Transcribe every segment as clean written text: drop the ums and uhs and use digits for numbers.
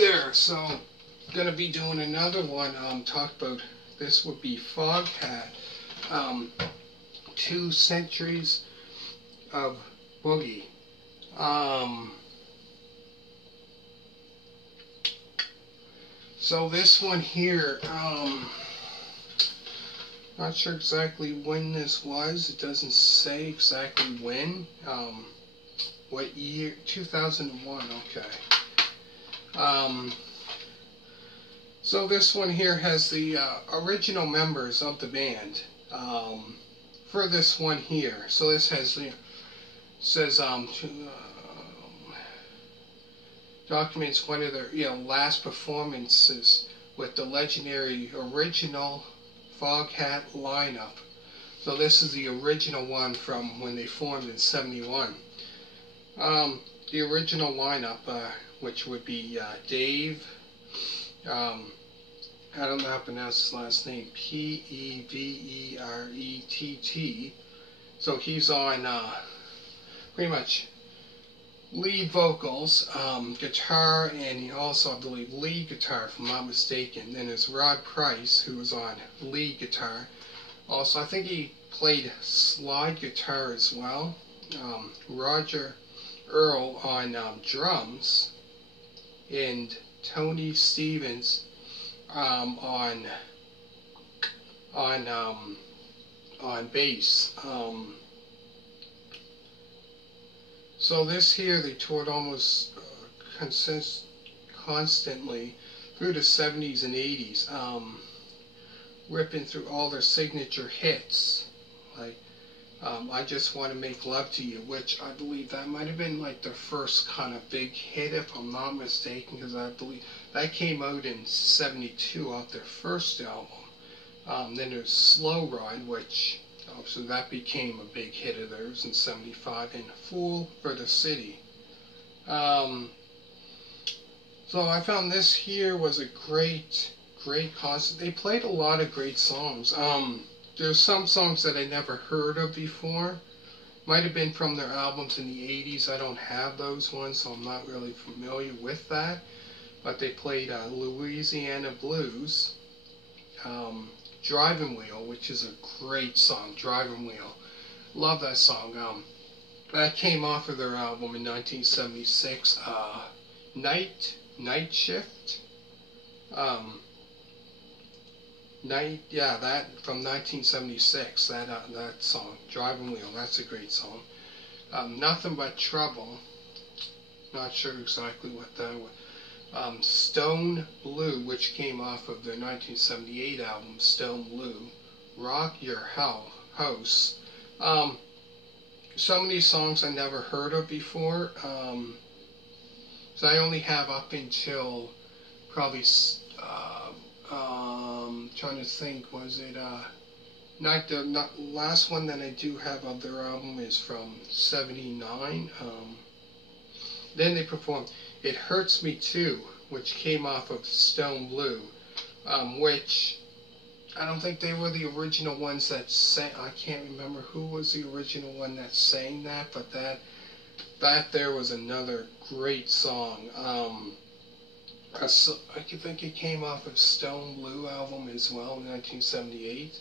there. So, gonna be doing another one. Talk about this would be Foghat. 2 centuries of Boogie. So this one here, not sure exactly when this was. It doesn't say exactly when. What year? 2001. Okay. So this one here has the original members of the band for this one here. So this has says documents one of their last performances with the legendary original Foghat lineup. So this is the original one from when they formed in '71. The original lineup, which would be Dave, I don't know how to pronounce his last name, P-E-V-E-R-E-T-T. So he's on pretty much lead vocals, guitar, and also, I believe, lead guitar, if I'm not mistaken. Then there's Rod Price, who was on lead guitar. Also, I think he played slide guitar as well. Roger Earl on drums, and Tony Stevens on bass. So this here, they toured almost constantly through the 70s and 80s, ripping through all their signature hits, like I Just Want to Make Love to You, which I believe that might have been like their first kind of big hit, if I'm not mistaken, because I believe that came out in '72 off their first album. Then there's Slow Ride, which so that became a big hit of theirs in '75, and Fool for the City. So I found this here was a great concert. They played a lot of great songs. There's some songs that I never heard of before. Might have been from their albums in the 80s. I don't have those ones, so I'm not really familiar with that. But they played Louisiana Blues, Driving Wheel, which is a great song, Driving Wheel. Love that song. That came off of their album in 1976, Night Shift. That from 1976. That song, Driving Wheel. That's a great song. Nothing But Trouble. Not sure exactly what that was. Stone Blue, which came off of their 1978 album, Stone Blue. Rock Your House. Some of these songs I never heard of before. So I only have up until probably trying to think, was it not the last one that I do have of their album is from '79. Then they performed It Hurts Me Too, which came off of Stone Blue, which I don't think they were the original ones that sang. I can't remember who was the original one that sang that, but that there was another great song. I think it came off of Stone Blue album as well in 1978.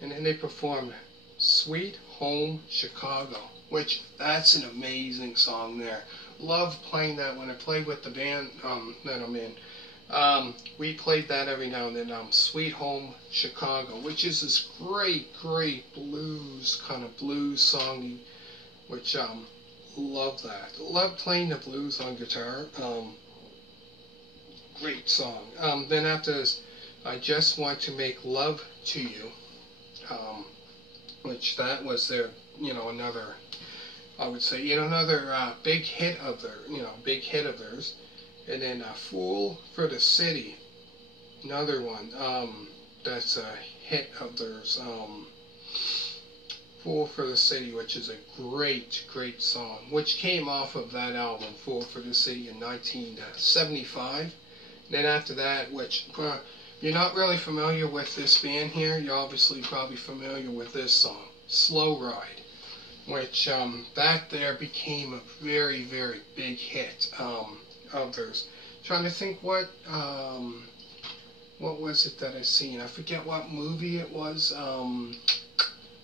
And then they performed Sweet Home Chicago, which that's an amazing song there. Love playing that when I play with the band that I'm in. We played that every now and then. Sweet Home Chicago, which is this great blues, kind of blues song, which love that. Love playing the blues on guitar. Great song. Then after this, I Just Want to Make Love to You, which that was their, another, I would say, another big hit of theirs. And then Fool for the City, another one that's a hit of theirs. Fool for the City, which is a great song, which came off of that album, Fool for the City, in 1975. Then after that, which you're not really familiar with this band here, you're obviously probably familiar with this song, Slow Ride, which that there became a very big hit of theirs. Trying to think what was it that I seen? I forget what movie it was.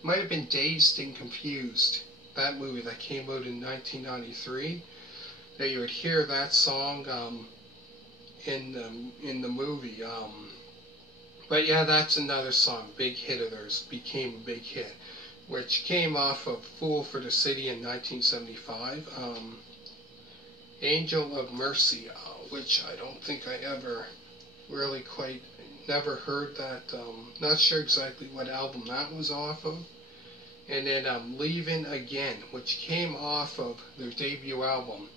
Might have been Dazed and Confused. That movie that came out in 1993. That you would hear that song in the movie. But yeah, that's another song, big hit of theirs, became a big hit, which came off of Fool for the City in 1975. Angel of Mercy, which I don't think I ever really quite, never heard that, not sure exactly what album that was off of. And then Leaving Again, which came off of their debut album,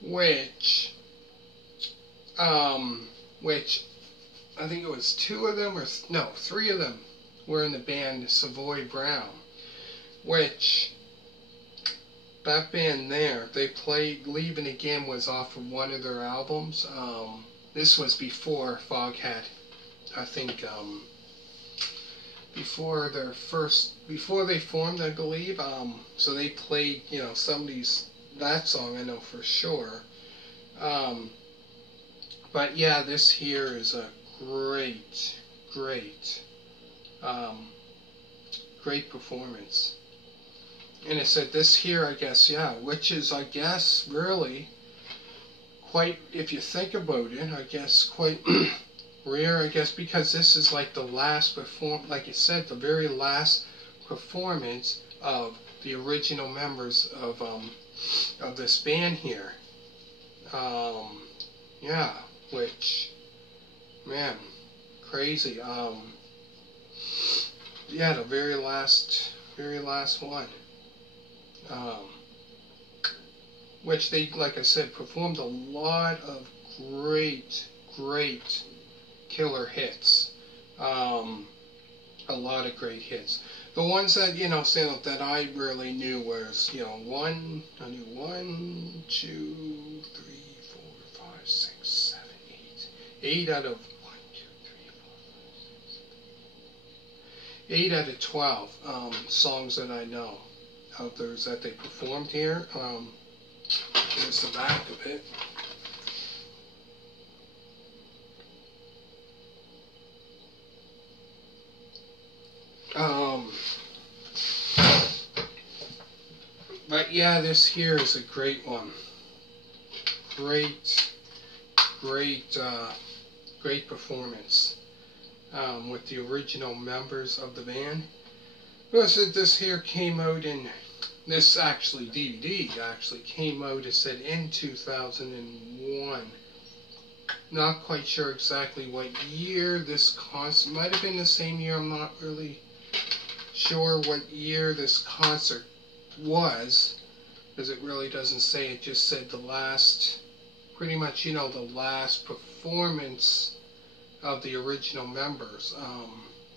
which I think it was two of them, or no, three of them were in the band Savoy Brown, which that band there, they played, Leaving Again was off of one of their albums. This was before Foghat, I think, before they formed, I believe. So they played, you know, that song I know for sure. But yeah, this here is a great performance. And it said this here, I guess, yeah, which is, I guess, really quite, if you think about it, I guess quite rare, I guess, because this is like the last like it said, the very last performance of the original members of this band here. Yeah, which, man, crazy. Yeah, the very last one. Which they, like I said, performed a lot of great killer hits. A lot of great hits. The ones that, you know, that I really knew was, you know, I knew 1, 2, 3, 4, 5, 6, 7, 8 out of 1, 2, 3, 4, 5, 6, 7, 8 out of 12 songs that I know of theirs that they performed here. Here's the back of it. But yeah, this here is a great one. Great performance with the original members of the band. This here came out in, this actually DVD actually came out, it said in 2001. Not quite sure exactly what year this concert, might have been the same year, I'm not really sure what year this concert was, because it really doesn't say, it just said the last, pretty much, you know, the last performance of the original members.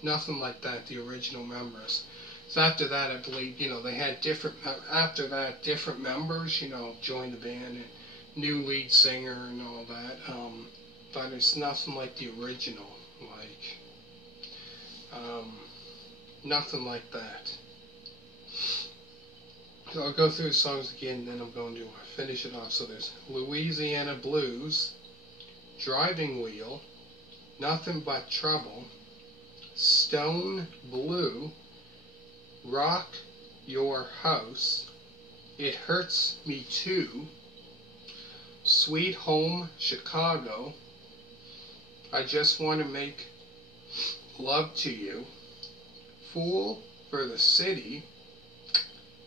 Nothing like that, the original members. So after that, I believe, you know, they had different members, you know, joined the band, and new lead singer and all that. But it's nothing like the original, like, nothing like that. So I'll go through the songs again, then I'm going to finish it off. So there's Louisiana Blues, Driving Wheel, Nothing But Trouble, Stone Blue, Rock Your House, It Hurts Me Too, Sweet Home Chicago, I Just Want to Make Love to You, Fool for the City,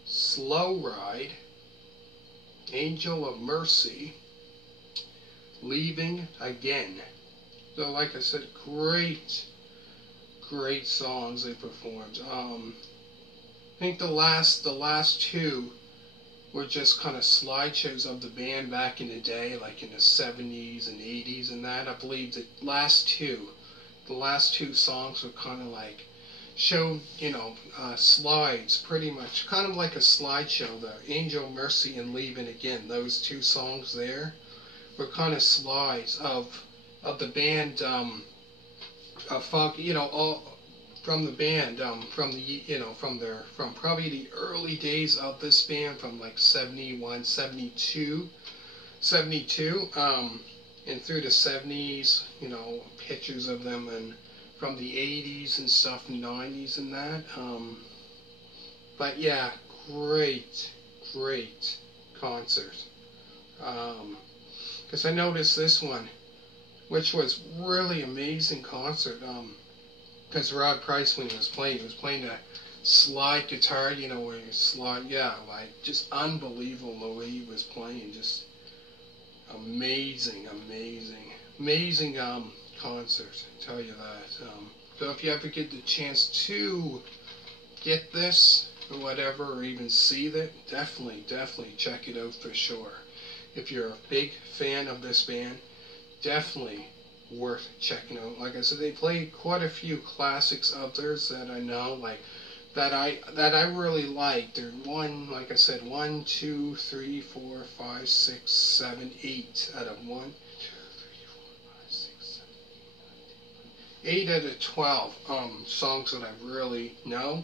Slow Ride, Angel of Mercy, Leaving Again. So like I said, great songs they performed. I think the last two were just kind of slideshows of the band back in the day, like in the 70s and 80s and that. I believe the last two songs were kind of like showed, you know, slides, pretty much, kind of like a slideshow. The Angel, Mercy, and Leaving Again, those two songs there were kind of slides of the band, you know, all from the band, from the, you know, from probably the early days of this band, from like 71, 72, and through the 70s, you know, pictures of them and from the 80s and stuff, 90s and that. But yeah, great concert. Because I noticed this one, which was really amazing concert. Because Rod Price, when he was playing a slide guitar, you know, where you slide, yeah, like just unbelievable the way he was playing, just amazing concert, I tell you that. So if you ever get the chance to get this or whatever, or even see it, definitely check it out for sure. If you're a big fan of this band, definitely worth checking out. Like I said, they play quite a few classics of theirs that I know, like that I really like. They're like I said, 1, 2, 3, 4, 5, 6, 7, 8 out of 1, 2, 3, 4, 5, 6, 7, 8, 9, 10, 11, 8 out of 12 songs that I really know.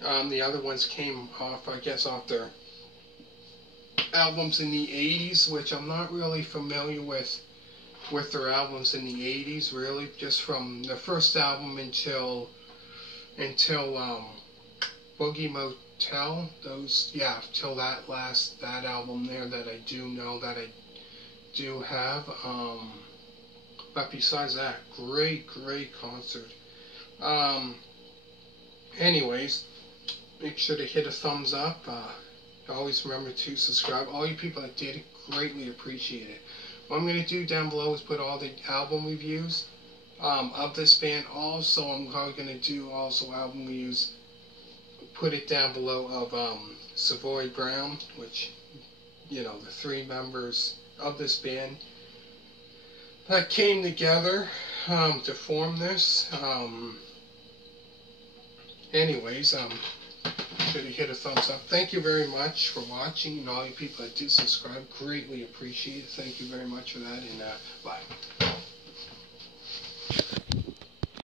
The other ones came off, I guess, off their albums in the 80s, which I'm not really familiar with their albums in the 80s, really, just from the first album until Boogie Motel, till that album there that I do know that I do have. But besides that, great concert. Anyways, make sure to hit a thumbs up. Always remember to subscribe. All you people that did it, greatly appreciate it. What I'm going to do down below is put all the album reviews of this band. Also, I'm probably going to do also album reviews, put it down below of Savoy Brown, which, you know, the 3 members of this band that came together to form this. Anyways, should have hit a thumbs up. Thank you very much for watching, and all you people that did subscribe, greatly appreciate it. Thank you very much for that, and bye.